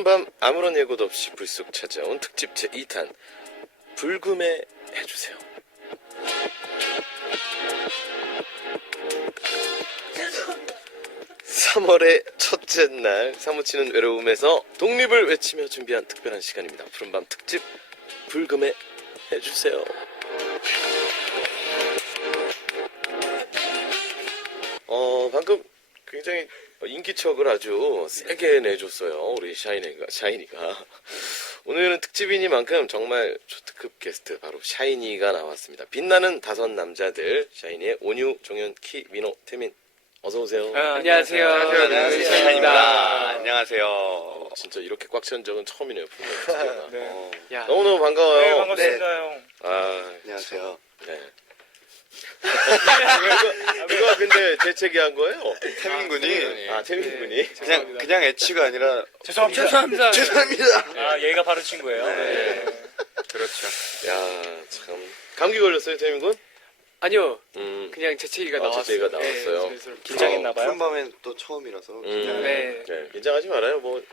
푸른밤 아무런 예고도 없이 불쑥 찾아온 특집 제2탄 불금에 해주세요. (3월의) 첫째 날 사무치는 외로움에서 독립을 외치며 준비한 특별한 시간입니다. 푸른밤 특집 불금에 해주세요. 방금 굉장히 인기척을 아주 세게 내줬어요. 우리 샤이니가. 오늘은 특집이니만큼 정말 초특급 게스트 바로 샤이니가 나왔습니다. 빛나는 다섯 남자들 샤이니의 온유, 종현, 키, 민호, 태민 어서 오세요. 안녕하세요. 안녕하세요. 샤이니입니다. 안녕하세요. 진짜 이렇게 꽉 찬 적은 처음이네요. 푸른밤 네. 야. 너무너무 반가워요. 네, 반갑습니다, 형. 안녕하세요. 네. 이거 근데 재채기한 거예요? 태민 군이 태민 군이. 그냥 애치가 아니라 죄송합니다. 죄송합니다. 얘가 바로 친구예요. 네. 그렇죠. 야, 참. 감기 걸렸어요, 태민 군? 아니요, 그냥 재채기가 나왔어요. 재채기가 나왔어요. 네, 긴장했나봐요. 푸른 밤엔 또 처음이라서 네. 네, 긴장하지 말아요. 뭐